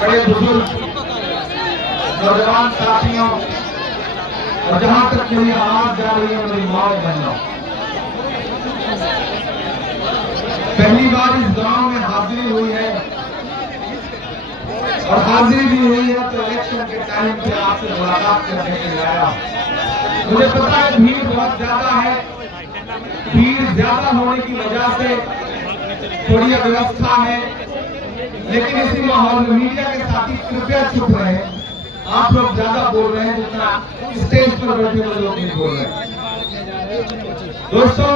बड़े बुजुर्ग नौजवान साथियों, और जहां तक मेरी आवाज जा रही है मेरी माओ बहनों, पहली बार इस गांव में हाजिरी हुई है और हाजिरी भी हुई है तो इलेक्शन के टाइम पे आपसे मुलाकात करने के लिए आया। मुझे पता है भीड़ बहुत ज्यादा है, भीड़ ज्यादा होने की वजह से थोड़ी अव्यवस्था है, लेकिन इसी माहौल में मीडिया के साथी कृपया चुप रहे। आप लोग ज्यादा बोल रहे हैं जितना स्टेज पर बैठे हुए लोग नहीं बोल रहे। दोस्तों,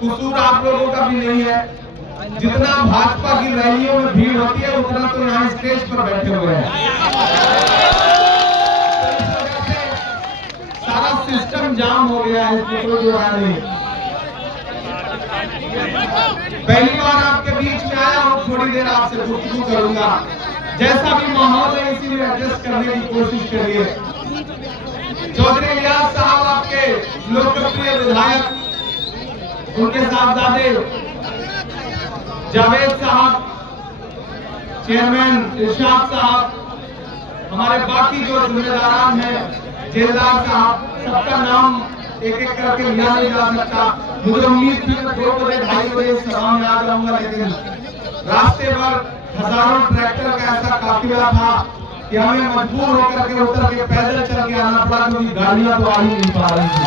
कसूर आप लोगों का भी नहीं है, जितना भाजपा की रैलियों में भीड़ होती है उतना तो यहाँ स्टेज पर बैठे हुए हैं। सारा सिस्टम जाम हो गया है, इसमें कोई जो नहीं। पहली बार आपके बीच में आया हूँ, थोड़ी देर आपसे गुफ्तगू करूंगा। जैसा भी माहौल है इसी में एडजस्ट करने की कोशिश करिए। चौधरी इलियास साहब आपके लोकप्रिय विधायक, उनके साहबजादे जावेद साहब, चेयरमैन इरशाद साहब, हमारे बाकी जो जिम्मेदारान हैं, जेलदार साहब, सबका नाम एक एक करके लिया नहीं जा सकता। मुझे उम्मीद थी कि 2 बजे 2:30 बजे सभा में आ जाऊंगा, लेकिन रास्ते पर हजारों ट्रैक्टर का ऐसा काफिला था कि हमें मजबूर होकर के उतर के पैदल चल के आना पड़ा, क्योंकि गाड़ियां तो आ ही नहीं पा रही थी।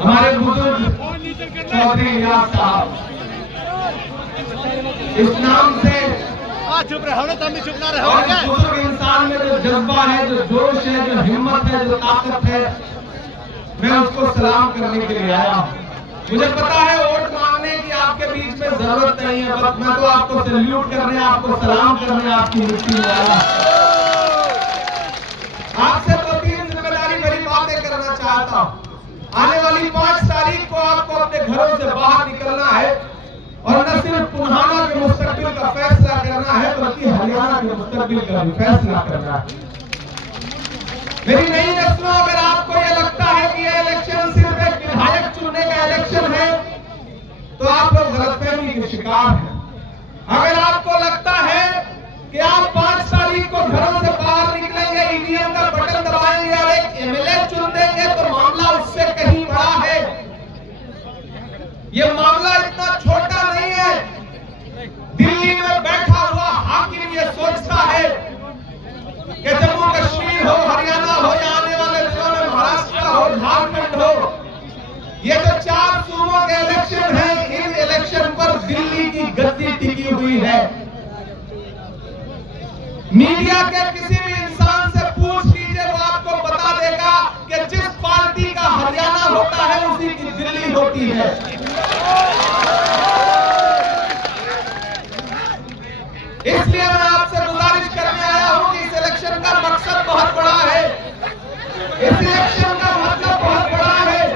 हमारे बुजुर्ग चौधरी इलियास साहब, इस नाम से चुप रहे, चुप ना रहे। बुजुर्ग इंसान में जो जज्बा है, जो जोश है, जो हिम्मत है, जो ताकत है, मैं उसको सलाम करने के लिए आया हूँ। मुझे पता है वोट मांगने की आपके बीच में जरूरत नहीं है, बस मैं तो आपको सैल्यूट करने, आपको सलाम करने आपकी मिट्टी में आया। आपसे 2-3 जिम्मेदारी भरी बातें करना चाहता हूँ। आने वाली 5 तारीख को आपको अपने घरों से बाहर निकलना है और न सिर्फ पुन्हाना के मुस्तकबिल का फैसला करना है, बल्कि हरियाणा के मुस्तकबिल का भी फैसला करना है। मेरी नई नस्लों, अगर आपको यह लगता है कि यह इलेक्शन सिर्फ एक विधायक चुनने का इलेक्शन है, तो आप लोग गलतफहमी के शिकार हैं। अगर आपको लगता है कि आप 5 तारीख को घरों से बाहर निकलेंगे, ईवीएम का बटन दबाएंगे और एक एमएलए चुन देंगे, तो मामला उससे कहीं बड़ा है। यह मामला इतना छोटा नहीं है। दिल्ली में बैठा हुआ हाकिम ये सोचता है कि जम्मू कश्मीर हो, हरियाणा हो या आने वाले दिनों में महाराष्ट्र हो, झारखंड हो, ये जो 4 सूबों के इलेक्शन हैं, इन इलेक्शन पर दिल्ली की गद्दी टिकी हुई है। मीडिया के किसी भी इंसान से पूछ लीजिए, वो आपको बता देगा कि जिस पार्टी का हरियाणा होता है उसी की दिल्ली होती है। इसलिए मैं आपसे गुजारिश करने आया हूं कि इस इलेक्शन का मकसद बहुत बड़ा है, इस इलेक्शन का मतलब बहुत बड़ा है।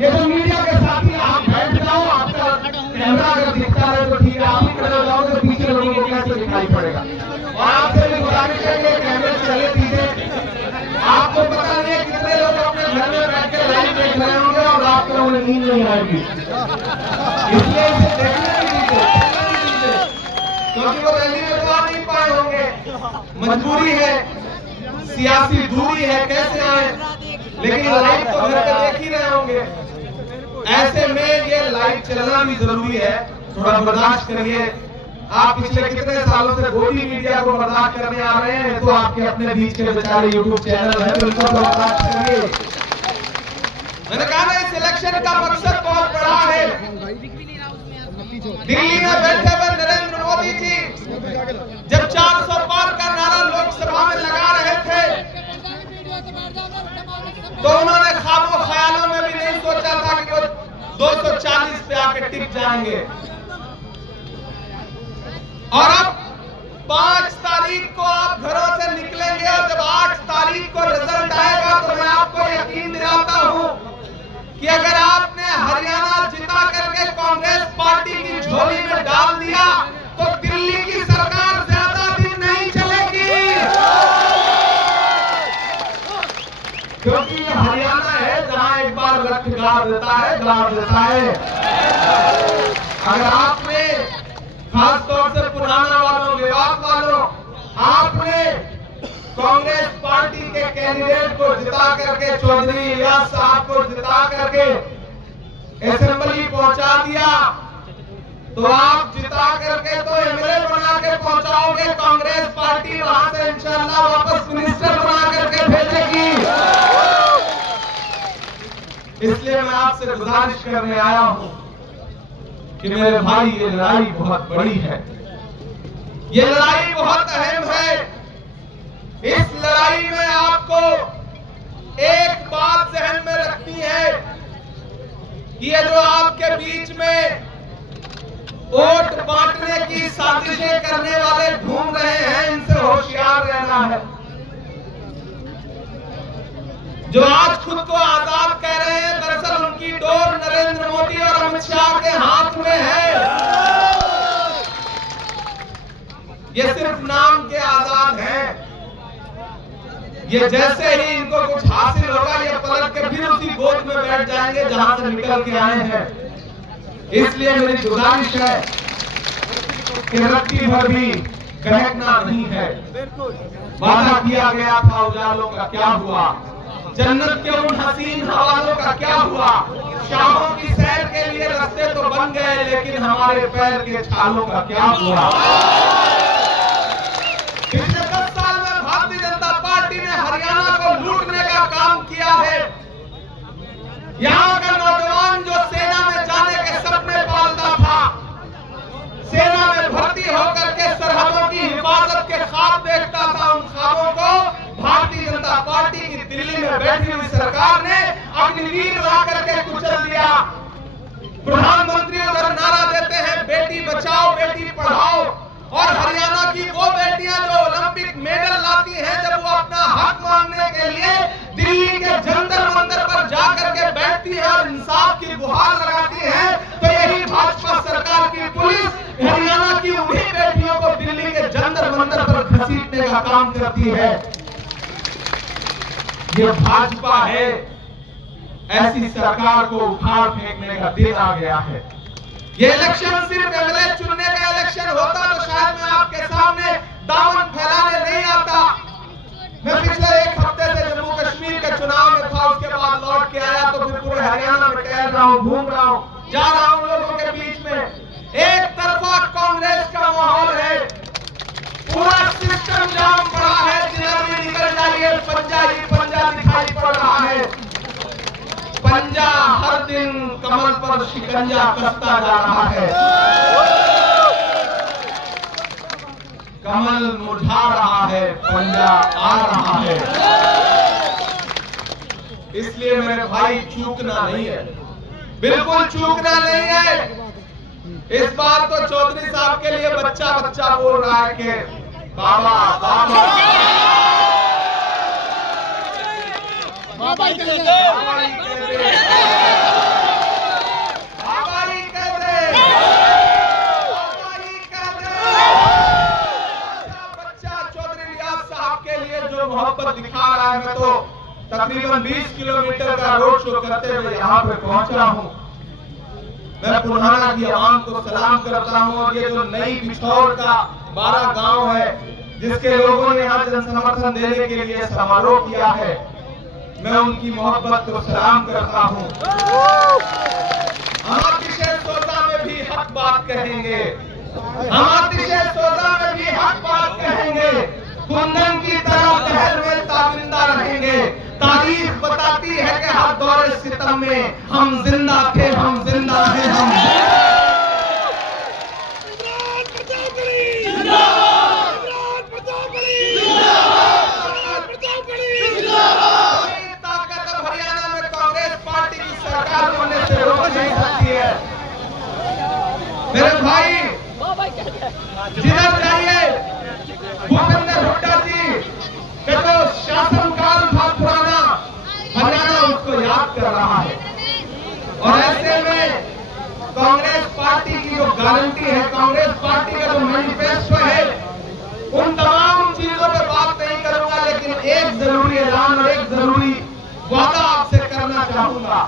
ये जो मीडिया के साथी, आप बैठ जाओ, आपका कैमरा अगर दिखता है तो ठीक है, आप ही खड़े हो जाओगे, पीछे लोगों को कैसे दिखाई पड़ेगा। और आपसे भी गुजारिश करेंगे कैमरे चले पीछे। आपको पता नहीं है कितने लोग अपने घर में बैठ के लाइव देख रहे होंगे और आपको उन्हें नींद नहीं आएगी, इसलिए इसे देखने नहीं दीजिए, क्योंकि वो रैली में तो आ नहीं पाए होंगे, मजबूरी है, सियासी दूरी है, कैसे आए, लेकिन लाइव तो घर पे देख ही रहे होंगे। ऐसे में ये लाइव चलना भी जरूरी है, थोड़ा बर्दाश्त करिए। आप पिछले कितने सालों से गोदी मीडिया को बर्दाश्त करने आ रहे हैं, तो आपके अपने बीच के बेचारे यूट्यूब चैनल है, बिल्कुल बर्दाश्त करिए। मैंने कहा ना, इस इलेक्शन का मकसद बहुत बड़ा है। दिल्ली में बैठे हुए नरेंद्र मोदी जी जब 400 पार का नारा लोकसभा में लगा रहे थे, तो उन्होंने ख्वाबों ख्यालों में भी नहीं सोचा था कि वो 240 पे आके टिक जाएंगे। और अब 5 तारीख को आप घरों से निकलेंगे और जब 8 तारीख को रिजल्ट आएगा, तो मैं आपको यकीन दिलाता हूं कि अगर आपने हरियाणा जिता करके कांग्रेस पार्टी की झोली में डाल दिया, तो दिल्ली की सरकार ज्यादा दिन नहीं चलेगी, क्योंकि ये हरियाणा है जहां एक बार लठ गाड़ देता है, गाड़ देता है। अगर आपने खासतौर से पुराना वालों, मेवात वालों, आपने कांग्रेस पार्टी के कैंडिडेट को जिता करके, चौधरी इलियास साहब को जिता करके असेंबली पहुंचा दिया, तो आप जिता करके तो एमएलए बना के पहुंचाओगे, कांग्रेस पार्टी वहां से इंशाल्लाह वापस मिनिस्टर बना करके भेजेगी। इसलिए मैं आपसे गुजारिश करने आया हूं कि मेरे भाई, ये लड़ाई बहुत बड़ी है, ये लड़ाई बहुत अहम है। इस लड़ाई में आपको एक बात जहन में रखनी है कि ये जो आपके बीच में वोट बांटने की साजिशें करने वाले घूम रहे हैं, इनसे होशियार रहना है। जो आज खुद को आजाद कह रहे हैं, दरअसल उनकी डोर नरेंद्र मोदी और अमित शाह के हाथ में है। ये सिर्फ नाम के आजाद हैं। ये जैसे ही इनको कुछ हासिल होगा, ये पलट के फिर उसी गोद में बैठ जाएंगे जहां से निकल के आए हैं। इसलिए मेरी गुजारिश है कि रत्ती भर भी बहकना नहीं है। वादा किया गया था उजालों का क्या हुआ, जन्नत के उन हसीन हवालों का क्या हुआ, शामों की सैर के लिए रास्ते तो बन गए, लेकिन हमारे पैर के छालों का क्या हुआ। पिछले 10 साल में भारतीय जनता पार्टी ने हरियाणा को लूटने का काम किया है। यहाँ का नौजवान जो सेना में जाने के सपने पालता था, सेना में भर्ती होकर के सरहदों की हिफाजत के ख्वाब देखता था, उन ख्वाबों को भारतीय जनता पार्टी की दिल्ली में बैठी हुई सरकार ने अग्निवीर ला करके कुचल दिया। प्रधानमंत्री उधर नारा देते हैं बेटी बचाओ बेटी पढ़ाओ, और हरियाणा की वो बेटियां जो ओलंपिक मेडल लाती हैं, जब वो अपना हक मांगने के लिए दिल्ली के जंतर मंतर पर जाकर के बैठती है और इंसाफ की गुहार लगाती हैं, तो यही भाजपा सरकार की पुलिस हरियाणा की उन्हीं बेटियों को दिल्ली के जंतर मंतर पर घसीटने का काम करती है। ये भाजपा है। ऐसी सरकार को उखाड़ फेंकने का दिन आ गया है। ये इलेक्शन सिर्फ एमएलए चुनने का इलेक्शन होता तो शायद मैं आपके सामने दामन फैलाने नहीं आता। मैं पिछले एक हफ्ते से जम्मू कश्मीर के चुनाव में था, उसके बाद लौट के आया, तो फिर पूरे हरियाणा में टहल रहा हूँ, घूम रहा हूँ, जा रहा हूँ लोगों के बीच में। एक तरफा कांग्रेस का माहौल है, पूरा सिस्टम जाम पड़ा है, जिधर भी निकल जाइए पंजा ही पंजा दिखाई पड़ रहा है। पंजा हर दिन कमल पर शिकंजा कसता जा रहा है, कमल मुरझा रहा है, पंजा आ रहा है। इसलिए मेरे भाई चूकना नहीं है, बिल्कुल चूकना नहीं है। इस बार तो चौधरी साहब के लिए बच्चा बच्चा बोल रहा है कि बाबा बाबा बाबा ही कह दे, मोहब्बत दिखा रहा है। मैं तो तकरीबन 20 किलोमीटर का रोड शो करते हुए यहाँ पे पहुंचा हूँ। मैं पुराना की आवाम को सलाम करता हूँ, और ये जो नई बिछौर का 12 गांव है, जिसके लोगों ने यहाँ जन समर्थन देने के लिए समारोह किया है, मैं उनकी मोहब्बत को सलाम करता हूँ। हम अतिशय सोजा में भी हक बात कहेंगे, हम अतिशय सोजा में भी हक बात कहेंगे, कुंदन की तरह महल में ताबिंदा रहेंगे। तारीख बताती है कि हर दौर सितम में हम जिंदा थे, हम जिंदा हैं, हम ताकत अब हरियाणा में कांग्रेस पार्टी की सरकार होने से रोक नहीं सकती है। मेरे भाई जिधर जाइए, भूपेंद्र हुड्डा जी के जो शासनकाल था पुराना, हरियाणा उसको याद कर रहा है। और ऐसे में कांग्रेस पार्टी की जो गारंटी है, कांग्रेस पार्टी का जो मैनिफेस्टो है, उन तमाम चीजों पे बात नहीं करूंगा, लेकिन एक जरूरी ऐलान और एक जरूरी वादा आपसे करना चाहूंगा।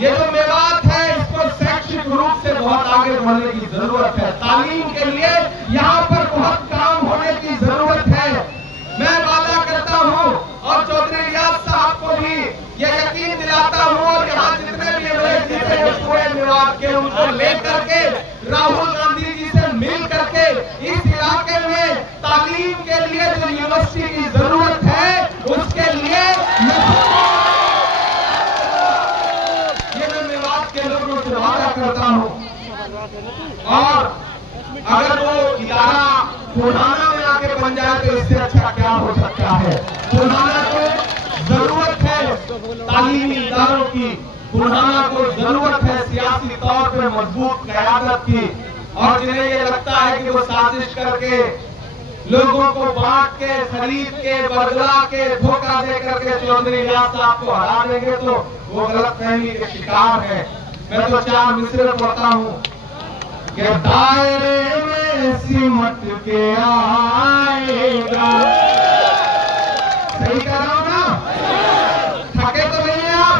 ये जो मेवात है, इसको सेक्शन शैक्षिक रूप से बहुत आगे बढ़ने की जरूरत है। तालीम के लिए यहाँ पर बहुत काम होने की जरूरत है। मैं वादा करता हूँ और चौधरी रियाज साहब को भी ये यकीन दिलाता हूँ, और यहाँ जितने भी एमएलए जीते हैं पूरे मेवात के, उनको लेकर के राहुल गांधी जी से मिल करके इस इलाके में तालीम के लिए जो यूनिवर्सिटी की जरूरत है उसके लिए मैं मेवात के लोगों से वादा करता हूँ। और अगर वो इदारा बुढ़ाना में आके बन जाए तो इससे अच्छा क्या हो सकता है। बुढ़ाना को जरूरत है तालीमी इदारों की, बुढ़ाना को जरूरत है सियासी तौर पर मजबूत क़यादत की। और जिन्हें ये लगता है कि वो साजिश करके लोगों को बांट के, खरीद के, बदला के, धोखा दे करके चौधरी रियाज साहब को हरा देंगे तो वो गलतफहमी के शिकार है। मैं तो 4 मिसरे पढ़ता हूँ कि दायरे में सिमट के आएगा। सही कह रहा हूँ ना? थके तो नहीं है आप?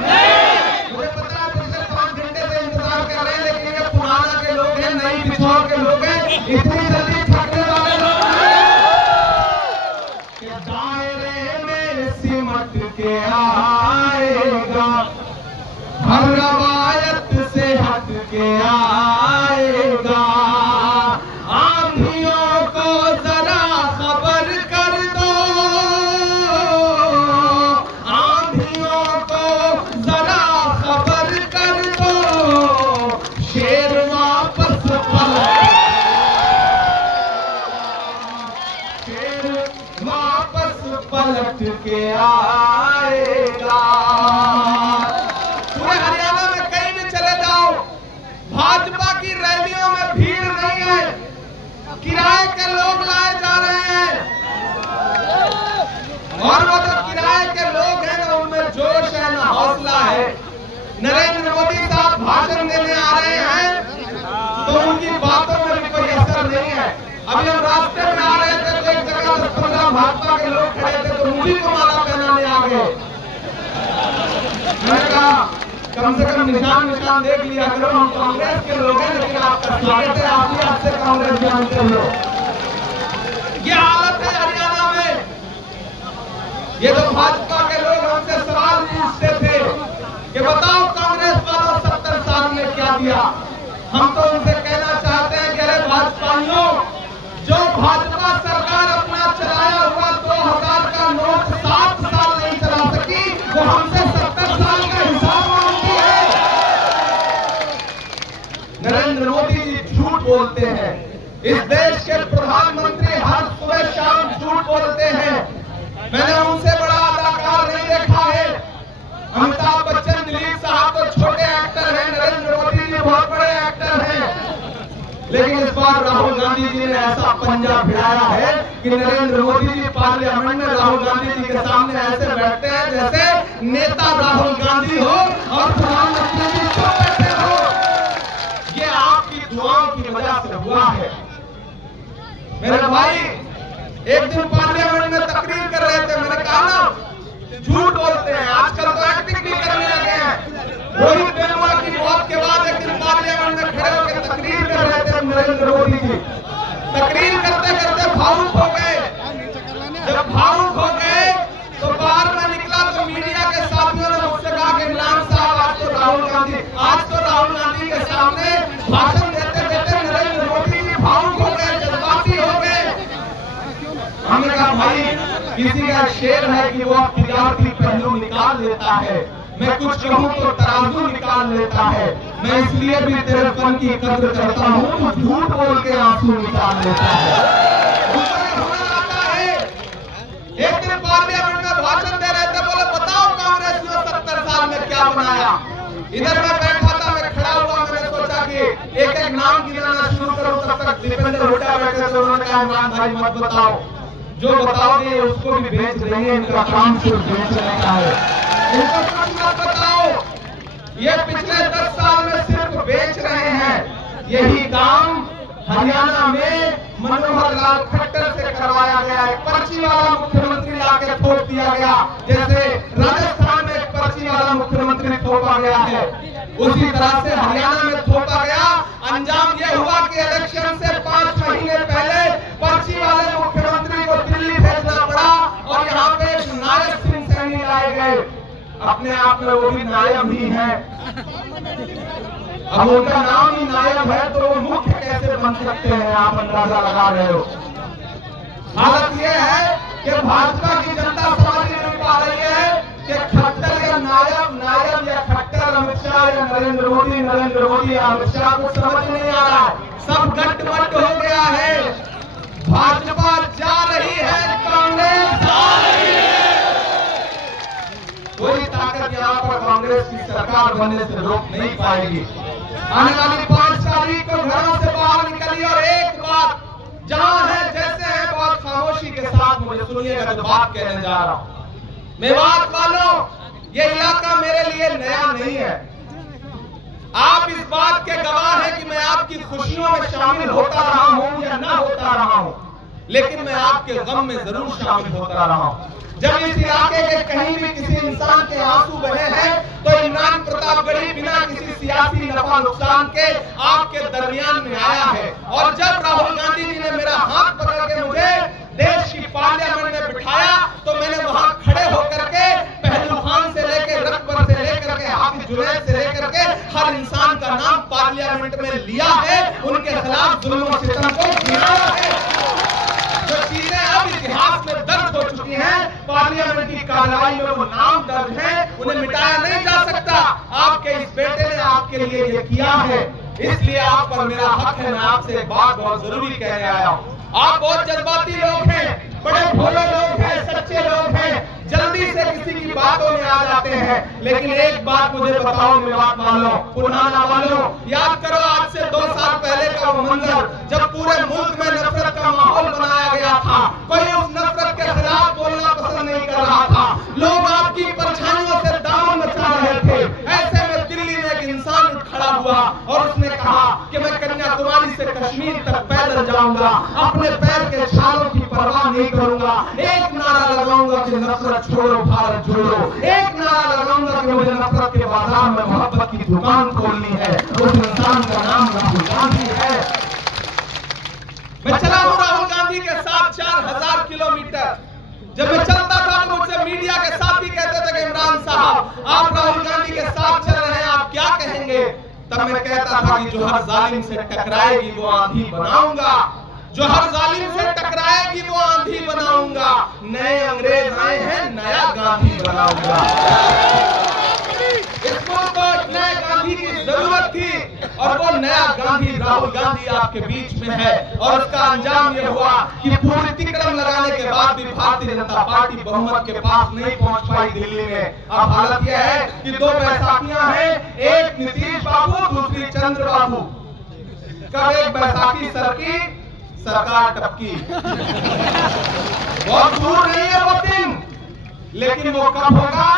मुझे पता है पिछले 5 घंटे से इंतजार कर रहे हैं, लेकिन ये पुराना के लोग हैं, नई बिछौर के लोग हैं, इतनी जल्दी थकने वाले लोग कि दायरे में सिमट के आएगा, हर रवायत से हट के आएगा। आंधियों को जरा खबर कर दो, आंधियों को जरा खबर कर दो, शेर वापस पलट, शेर वापस पलट के आएगा। पूरे हरियाणा में कहीं भी चले जाओ, भाजपा की रैलियों में भीड़ नहीं है, किराए के लोग लाए जा रहे हैं। और वो जो किराए के लोग हैं ना, उनमें जोश है ना हौसला है। नरेंद्र मोदी साहब भाषण देने आ रहे हैं तो उनकी बातों में भी कोई असर नहीं है। अभी हम रास्ते में आ रहे थे तो एक जगह 10-15 भाजपा के लोग खड़े थे तो मुझी को माला पहनाने आ गए। मैंने कहा कम से कम निशान देख लिया करो, हम कांग्रेस के लोग हैं, लेकिन आपका स्वागत है, आप भी आपसे कांग्रेस जानते हो। ये हालत है हरियाणा में। ये तो भाजपा के लोग हमसे सवाल पूछते थे कि बताओ कांग्रेस वालों 70 साल में क्या दिया। हम तो उनसे कहना चाहते हैं कि अरे भाजपाइयों, जो भाजपा सरकार अपना चलाया हुआ 2000 का नोट 7 साल नहीं चला सकी, वो हमसे 70 साल का हिसाब मांगती है। नरेंद्र मोदी जी झूठ बोलते हैं। इस देश के प्रधानमंत्री हर सुबह शाम झूठ बोलते हैं। मैंने उनसे बड़ा अदाकार नहीं देखा है। अमिताभ बच्चन, दिलीप साहब तो छोटे एक्टर हैं, नरेंद्र मोदी जी बहुत बड़े एक्टर हैं। लेकिन इस बार राहुल गांधी जी ने ऐसा पंजा भिड़ाया है कि नरेंद्र मोदी जी पार्लियामेंट में राहुल गांधी जी के सामने ऐसे बैठते हैं जैसे नेता राहुल गांधी हो और प्रधानमंत्री जी चुप बैठे हो। ये आपकी दुआओं की वजह से हुआ है। मेरे भाई एक दिन पार्लियामेंट में तकरीर कर रहे थे, मैंने कहा ना झूठ बोलते हैं, आजकल तो एक्टिंग भी करने लगे हैं। रोहित वेमुला की मौत के बाद एक दिन पार्लियामेंट में खड़े होकर तकरीर कर रहे थे नरेंद्र मोदी जी। तकरीर करते करते भावुक हो गए। जब भावुक हो गए तो बाहर में निकला तो मीडिया के साथियों ने मुझसे कहा कि इमरान साहब आज तो राहुल गांधी के सामने भाषण देते देते नरेंद्र मोदी जी भावुक हो गए, जज्बाती हो गए। हमने कहा भाई किसी का शेर है कि वो तिजारती पहलू निकाल लेता है, मैं कुछ कहूं तो तराजू निकाल लेता है। मैं इसलिए भी तेरे फन की कद्र करता हूं, तू झूठ बोल के आंसू निकाल लेता है। एक दिन पार्लियामेंट में भाषण दे रहे थे, बोले बताओ कांग्रेस ने 70 साल में क्या बनाया। इधर मैं बैठा था, मैं खड़ा हुआ, मैंने सोचा कि एक एक नाम गिनाना शुरू करूं, तब तक दीपेंद्र हुड्डा बैठे थे। उन्होंने कहा इमरान भाई मत बताओ, जो बताओगे उसको भी बेच देंगे, इनका काम सिर्फ बेचने का है, इनको कुछ मत बताओ। ये पिछले 10 साल में सिर्फ बेच रहे हैं। यही काम हरियाणा में मनोहर लाल खट्टर से करवाया गया है। पर्ची वाला मुख्यमंत्री लाके थोप दिया गया, जैसे राजस्थान में पर्ची वाला मुख्यमंत्री थोपा गया है। उसी तरह से हरियाणा में थोपा गया। अंजाम यह हुआ कि इलेक्शन से 5 महीने पहले पर्ची वाले मुख्यमंत्री को दिल्ली भेजना पड़ा और यहाँ पे एक नायब सिंह सैनी लाए गए। अपने आप में वो भी नायब ही है। अब उनका नाम ही नायब है तो वो मुख्य कैसे बन सकते हैं, आप अंदाजा लगा रहे हो। हालत यह है कि भाजपा की जनता समझ नहीं पा रही है कि खट्टर या नायब या खट्टर अमित शाह या नरेंद्र मोदी या अमित शाह को समझ नहीं आ रहा है। सब गट्टमट्ट हो गया है। भाजपा जा रही है, कांग्रेस आ रही है। कोई ताकत यहाँ पर कांग्रेस की सरकार बनने से रोक नहीं पाएगी। आने वाली 5 तारीख को घरों से बाहर निकलिए और एक बात जहां है जैसे है बहुत खामोशी के साथ मुझे सुनिएगा जो बात कहने जा रहा हूं। मेवात वालों, ये इलाका मेरे लिए नया नहीं है। आप इस बात के गवाह हैं कि मैं आपकी खुशियों में शामिल होता रहा हूं या ना होता रहा हूं, लेकिन मैं आपके गम में जरूर शामिल होता रहा हूं। जब इस इलाके के कहीं भी किसी इंसान के आंसू बहे हैं तो इमरान प्रतापगढ़ी बिना किसी सियासी नफा नुकसान के आपके दरमियान में आया है। और जब राहुल गांधी जी ने मेरा हाथ पकड़ के मुझे देश की पार्लियामेंट में बिठाया तो मैंने वहां खड़े होकर के पहलू खान से लेकर रकबर से लेकर के हाफिज जुनैद से लेकर के हर इंसान का नाम पार्लियामेंट में लिया है, उनके खिलाफ जुल्म और सितम को गिराया है। जो चीजें अब इतिहास में दर्ज हो चुकी हैं, पार्लियामेंट की कार्रवाई में वो नाम दर्ज है, उन्हें मिटाया नहीं जा सकता। आपके इस बेटे ने आपके लिए ये किया है, इसलिए आप पर मेरा हक है। मैं आपसे एक बात बहुत जरूरी कहने आया हूँ। आप बहुत जज्बाती लोग हैं, बड़े भोले लोग हैं, सच्चे लोग हैं, जल्दी से किसी की बातों में आ जाते हैं। लेकिन एक बात मुझे बताओ मेवात वालों, पुराना वालों, याद करो आज से 2 साल पहले का वो मंजर जब पूरे मुल्क में नफरत का माहौल बनाया गया था। कोई उस नफरत के खिलाफ बोलना पसंद नहीं कर रहा था। लोग आपकी परछाइयों से दामन मचा रहे थे। ऐसे में दिल्ली में एक इंसान उठ खड़ा हुआ और उसने कहा कि मैं कन्याकुमारी से कश्मीर तक पैदल जाऊंगा, अपने पैर के छालों की परवाह नहीं करूंगा, एक नारा लगाऊंगा कि नफरत छोड़ो भारत जोड़ो, एक नारा लगाऊंगा कि मुझे नफरत के बाजार में मोहब्बत की दुकान खोलनी है। उस इंसान का नाम राहुल गांधी है। मैं चला हूं राहुल गांधी के साथ 4000 किलोमीटर। जब मैं चलता था तो मुझसे मीडिया के साथी कहते थे कि इमरान साहब आप राहुल गांधी के साथ चल रहे हैं, आप क्या कहेंगे? तब मैं कहता था कि जो हर जालिम से टकराएगी वो आंधी बनाऊंगा, जो हर जालिम से टकराएगी वो आंधी बनाऊंगा। नए अंग्रेज आए हैं, नया गांधी बनाऊंगा। इसको तो नए गांधी की जरूरत थी और वो नया गांधी राहुल गांधी आपके बीच में है। और उसका अंजाम ये हुआ कि पूरी तिकड़म लगाने के बाद भी भारतीय जनता पार्टी बहुमत के पास नहीं पहुंच पाई दिल्ली में। अब हालत यह है कि 2 बैसाखियां हैं, एक नीतीश बाबू, दूसरी चंद्रबाबू। कब एक बैसाखी सरकी, सरकार टपकी। बहुत दूर नहीं है वो दिन, लेकिन वो कब होगा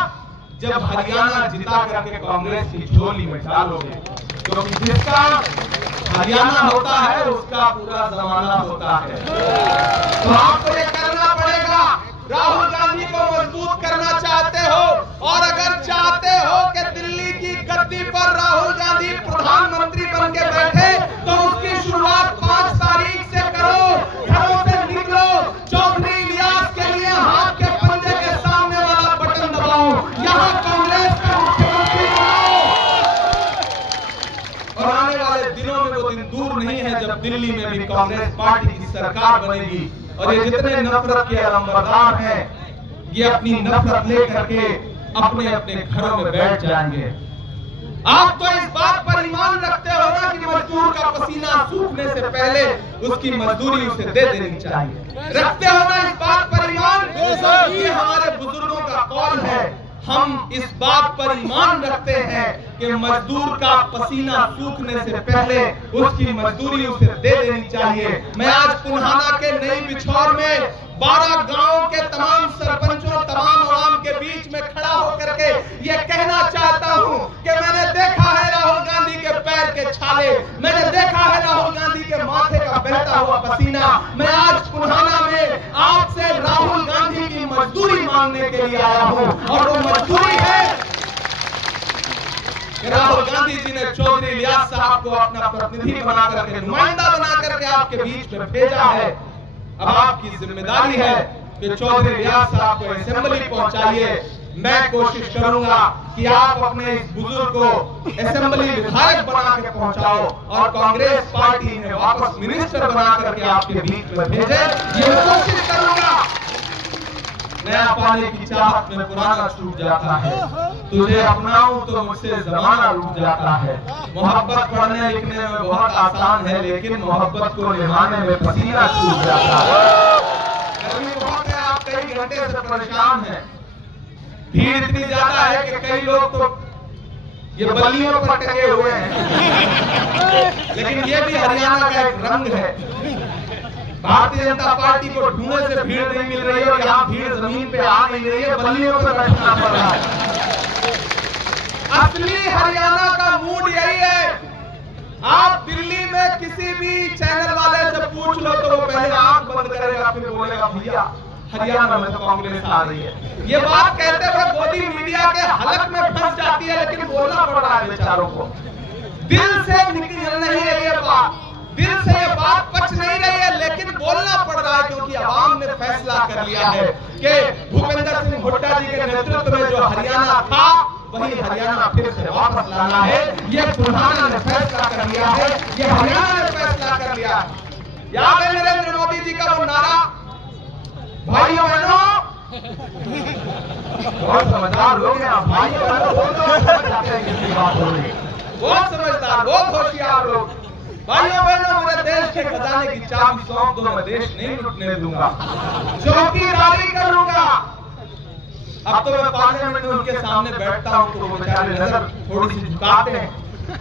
जब हरियाणा जिता करके कांग्रेस की झोली में डालोगे। क्योंकि जिसका हरियाणा होता है उसका पूरा जमाना होता है। तो आपको ये करना पड़ेगा। राहुल गांधी को मजबूत करना चाहते हो और अगर चाहते हो कि दिल्ली की गद्दी पर राहुल गांधी प्रधानमंत्री बन के बैठे तो उसकी शुरुआत 5 तारीख से करो। घरों से निकलो, चौधरी इलियास के लिए हाथ के पंजे के सामने वाला बटन दबाओ, यहाँ कांग्रेस का मुख्यमंत्री बनाओ। और आने वाले दिनों में वो दिन दूर नहीं है जब दिल्ली में भी कांग्रेस पार्टी की सरकार बनेगी। और ये जितने नफरत के अलंबरदार हैं, ये अपनी नफरत लेकर के अपने अपने घरों में बैठ जाएंगे। आप तो इस बात पर ईमान रखते हो ना कि मजदूर का पसीना सूखने से पहले उसकी मजदूरी उसे दे देनी चाहिए। रखते हो ना इस बात पर ईमान? ये हमारे बुजुर्गों का कौल है। हम इस बात पर ईमान रखते हैं कि मजदूर का पसीना सूखने से पहले उसकी मजदूरी उसे दे देनी चाहिए। मैं आज पुन्हाना के नई बिछौर में 12 गांवों के तमाम सरपंचों, तमाम आवाम के बीच में खड़ा होकर के ये कहना चाहता हूं कि मैंने देखा है राहुल गांधी के पैर के छाले, मैंने देखा है राहुल गांधी के माथे का बहता हुआ पसीना। मैं आज पुन्हाना में आपसे राहुल गांधी की मजदूरी मांगने के लिए आया हूं और वो मजदूरी है कि राहुल गांधी जी ने चौधरी इलियास साहब को अपना प्रतिनिधि बना करके, नुमाइंदा बना करके आपके बीच में भेजा है। अब आपकी जिम्मेदारी है कि चौधरी इलियास साहब को असेंबली पहुंचाइए। मैं कोशिश करूंगा कि आप अपने इस बुजुर्ग को असेंबली विधायक बना के पहुंचाओ और कांग्रेस पार्टी ने वापस मिनिस्टर बना करके आपके बीच में भेजे। ये मैं कोशिश करूंगा। नया पाने की चाहत में पुराना छूट जाता है, तुझे अपनाऊं तो मुझसे जमाना रूठ जाता है। मोहब्बत पढ़ने लिखने में बहुत आसान है, लेकिन मोहब्बत को निभाने में पसीना छूट जाता है। गर्मी बहुत है, आप कई घंटे से परेशान हैं। भीड़ इतनी ज्यादा है कि कई लोग तो ये बल्लियों पर टंगे हुए हैं। लेकिन ये भी हरियाणा का एक रंग है। भारतीय जनता पार्टी को ढूंढने से भीड़ नहीं मिल रही है और यहाँ भीड़ जमीन पे आ नहीं रही है, बल्लियों पर बैठना पड़ रहा है। असली हरियाणा का मूड यही है। आप दिल्ली में किसी भी चैनल वाले से पूछ लो तो वो पहले आंख बंद करेगा, फिर बोलेगा भैया हरियाणा में तो कांग्रेस आ रही है। ये बात कहते हुए मोदी मीडिया के हलक में फंस जाती है, लेकिन बोलना पड़ रहा है बेचारों को। दिल से निकल नहीं है ये बात, दिल से ये बात पच नहीं रही है, लेकिन बोलना पड़ रहा है क्योंकि आवाम ने फैसला कर लिया है कि भूपेंद्र सिंह हुड्डा जी के नेतृत्व में जो हरियाणा था वही हरियाणा फिर से वापस लाना है। ये बुरहान ने फैसला कर लिया है, ये हरियाणा ने फैसला कर लिया है। याद है नरेंद्र मोदी जी का वो नारा, भाइयों बहनों, बहुत समझदार लोग हैं आप, भाइयों बहनों बहुत समझदार, बहुत होशियार लोग। भाइयों बहनों, मुझे देश के खजाने की चाबी सौंप दो, मैं देश नहीं लुटने दूंगा, चौकीदारी करूंगा। अब तो मैं पार्लियामेंट में उनके सामने बैठता हूं तो वो बेचारे नजर थोड़ी सी झुकाते हैं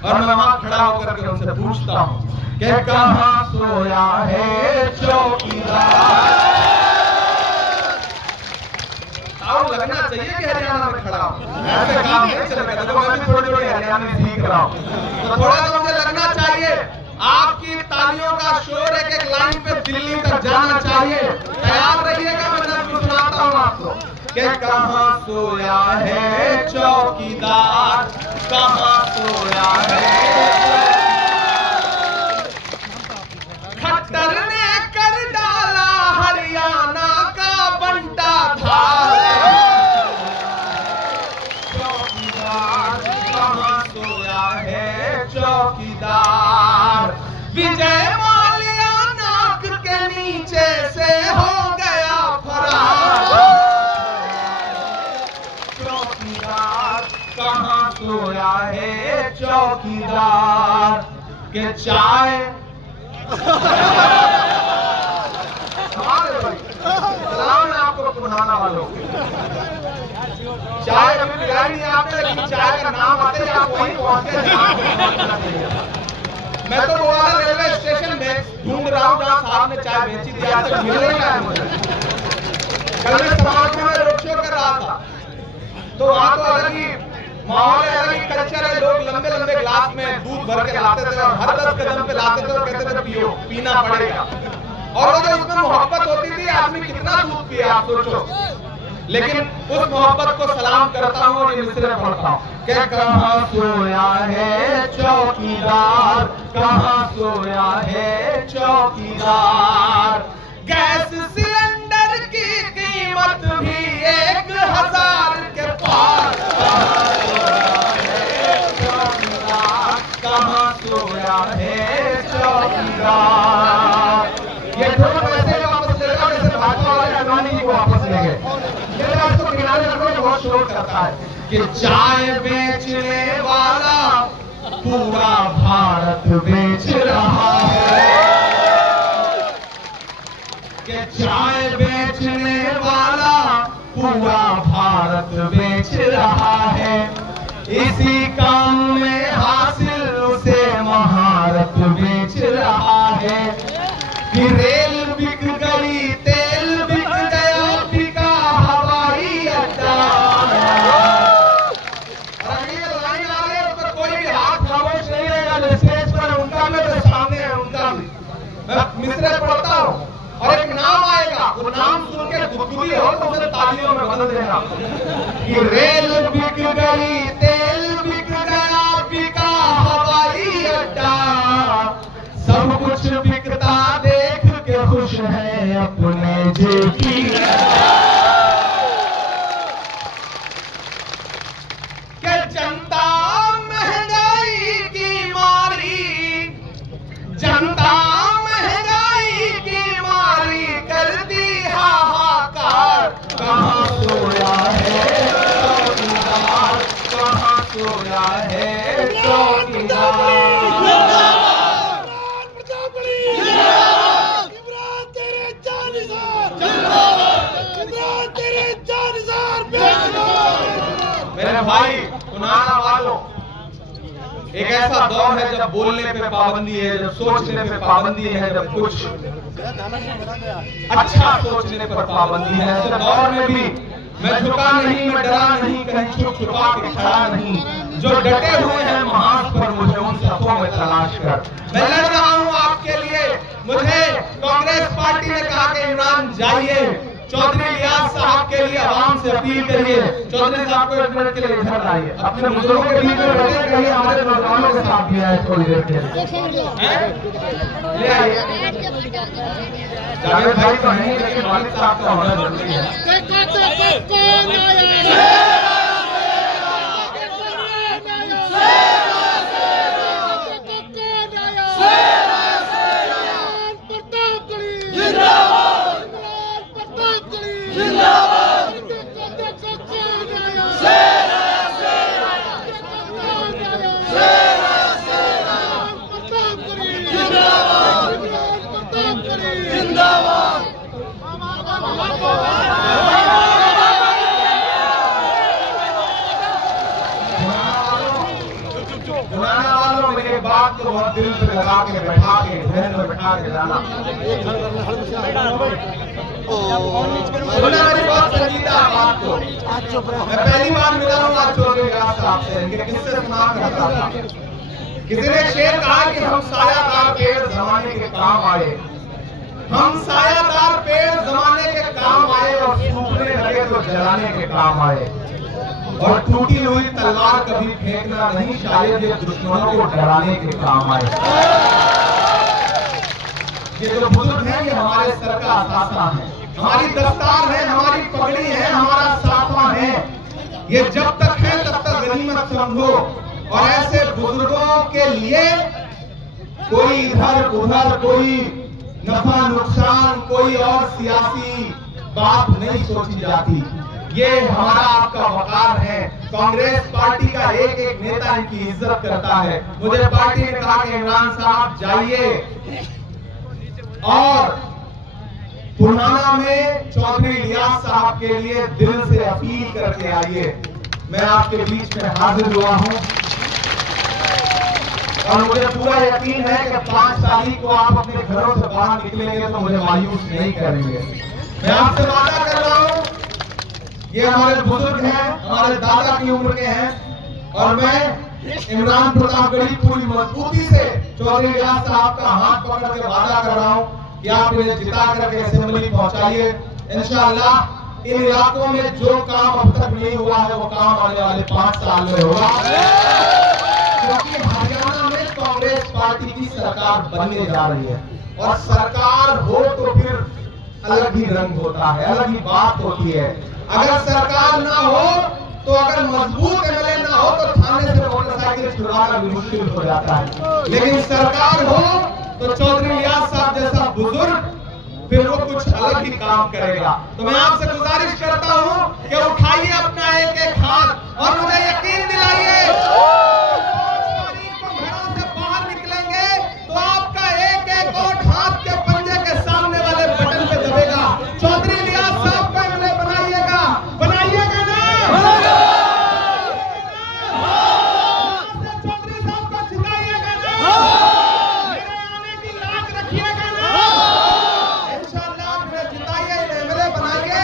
और मैं वहां खड़ा होकर के उनसे पूछता हूं कि कहां सोया है चौकीदार। लगना चाहिए कि हरियाणा में खड़ा हूं, ऐसे काम नहीं चलेगा। तो मैं भी थोड़ी हरियाणा सीख रहा हूं, तो थोड़ा तो मुझे लगना चाहिए। आपकी तालियों का शोर एक एक लाइन पे दिल्ली तक जाना चाहिए। तैयार रहिएगा, मैं नज़्म सुनाता हूं आपको कि कहां सोया है चौकीदार, कहां सोया है। खट्टर ने कर डाला हरियाणा का बंटा धार। चौकीदार विजय माल्या नाक के नीचे से हो गया फरार। चौकीदार कहां सोया है चौकीदार के चाय। सलाम है आपको पुराना वालों, चाय कभी पिलाई नहीं आपने, लेकिन चाय का नाम आते ही आप वहीं पहुंच गए। मैं तो वो वाला रेलवे स्टेशन में ढूंढ रहा हूँ जहाँ साहब ने चाय बेची थी, आज तक मिल नहीं रहा है मुझे। कल मैं समाज में रोड शो कर रहा था तो वहाँ तो अलग ही माहौल है, अलग ही कल्चर है। लोग लंबे लंबे ग्लास में दूध भर के लाते थे और हर 10 कदम पे लाते थे और कहते थे पियो, पीना पड़ेगा। और वो जो उसमें मोहब्बत होती थी, आदमी कितना दूध पिए आप सोचो। लेकिन उस मोहब्बत को सलाम करता हूँ और ये मिसरे पढ़ता हूँ कि कहां सोया है चौकीदार, कहां सोया है चौकीदार। गैस सिलेंडर की कीमत भी 1000 के पार। कहां सोया है चौकीदार। ये ढोल वैसे वापस ले गया जैसे भाजपा वाले अडवाणी जी को वापस ले गए। तो किनारे रखो, बहुत शोर करता है कि चाय बेचने वाला पूरा भारत बेच रहा है, कि चाय बेचने वाला पूरा भारत बेच रहा है। इसी काम में हासिल उसे महारत बेच रहा है कि रेल बिक गई, तेल बिक गया, बिका हवाई अड्डा। लाइन आ रही है, उस पर कोई भी हाथ खामोश नहीं रहेगा। स्टेज पर उनका भी तो सामने है, उनका भी मैं मिसरे पढ़ता हूँ और एक नाम आएगा, वो नाम सुन के गुदगुदी हो तो उसे तालियों में बदल देना कि रेल बिक गई, तेल बिक गया, बीजेपी के जनता महंगाई की मारी, जनता महंगाई की मारी करती हाहाकार। कहाँ सोया है चौकीदार, कहाँ सोया है चौकीदार। मेरे भाई पुनाना वालों, एक ऐसा दौर है जब बोलने पे पाबंदी है, जब सोचने पे पाबंदी है, जब कुछ अच्छा सोचने पर पाबंदी है। ऐसे दौर में भी मैं झुका नहीं, मैं डरा नहीं, कहीं छुप छुपा के खड़ा नहीं। जो डटे हुए हैं महान पर मुझे उन सफों में तलाश कर। मैं लड़ रहा हूँ आपके लिए। मुझे कांग्रेस पार्टी ने कहा कि इमरान जाइए, चौधरी इलियास साहब के लिए आवाम से अपील करिए। चौधरी साहब को 1 मिनट के लिए इधर आइए, अपने बुजुर्गों के बीच में बैठे करिए, हमारे नौजवानों के साथ भी आए थोड़ी देर के लिए। ले आइए। जावेद भाई तो नहीं, लेकिन वालिद साहब का होना जरूरी है। पुनाना वालों, मेरे बात को बहुत दिल पे लगा के बैठा के ध्यान में बैठा के जाना। सुना मेरी बहुत संजीदा बात को। मैं पहली बार मिला हूँ आज चौधरी इलियास साहब से। इनके किस्से सुना करता था। किसी ने शेर कहा कि हम सायादार पेड़ जमाने के काम आए, हम सायादार पेड़ जमाने के काम आए, और सूखने लगे तो जलाने के काम आए। और टूटी हुई तलवार कभी फेंकना नहीं, शायद ये दुश्मनों को डराने के काम आए। ये जो बुजुर्ग हैं, ये हमारे सर का असासा है, हमारी दस्तार है, हमारी पगड़ी है, हमारा साफा है। ये जब तक है तब तक गनीमत समझो। और ऐसे बुजुर्गों के लिए कोई इधर उधर, कोई नफा नुकसान, कोई और सियासी बात नहीं सोची जाती। ये हमारा आपका वकार है। कांग्रेस पार्टी का एक एक नेता इनकी इज्जत करता है। मुझे पार्टी ने कहा कि इमरान साहब जाइए और पुनाना में चौधरी इलियास साहब के लिए दिल से अपील करके आइए। मैं आपके बीच में हाजिर हुआ हूं और मुझे पूरा यकीन है कि 5 तारीख को आप अपने घरों से बाहर निकलेंगे तो मुझे मायूस नहीं करेंगे। मैं आपसे वादा कर रहा हूं, ये हमारे बुजुर्ग हैं, हमारे दादा की उम्र के हैं, और मैं इमरान प्रतापगढ़ी पूरी मजबूती से चौधरी इलियास साहब का हाथ पकड़ के वादा कर रहा हूं कि आप इन्हें जिता करके असेंबली पहुंचाइए। इंशाअल्लाह इन इलाकों में जो काम अब तक नहीं हुआ है वो काम आने वाले 5 साल में होगा, क्योंकि हरियाणा में कांग्रेस पार्टी की सरकार बनने जा रही है। और सरकार हो तो फिर अलग ही रंग होता है, अलग ही बात होती है। अगर सरकार ना हो तो, अगर मजबूत एमएलए ना हो तो थाने से मोटरसाइकिल छुड़वाना भी मुश्किल हो जाता है। लेकिन सरकार हो तो चौधरी इलियास साहब जैसा बुजुर्ग फिर वो कुछ अलग ही काम करेगा। तो मैं आपसे गुजारिश करता हूं कि उठाइए अपना एक एक हाथ और मुझे यकीन दिलाइए, 5 तारीख को घरों से बाहर निकलेंगे तो आपका एक एक वोट हाथ के पंजे के सामने वाले बटन पे दबेगा। चौधरी इलियास साहब को एमएलए बनाइएगा, बनाइएगा ना? चौधरी साहब को जिताइएगा ना? मेरे आने की लाज रखिएगा ना? इंशाअल्लाह मुझे जिताइए, एमएलए बनाइए।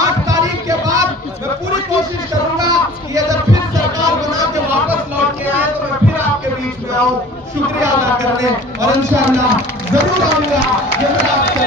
8 तारीख के बाद मैं पूरी कोशिश करूंगा कि अगर फिर सरकार बना के वापस लौट के आए तो मैं फिर आपके बीच में आऊं शुक्रिया अदा करने, और इंशाअल्लाह जरूर आऊंगा। ये मेरा आपसे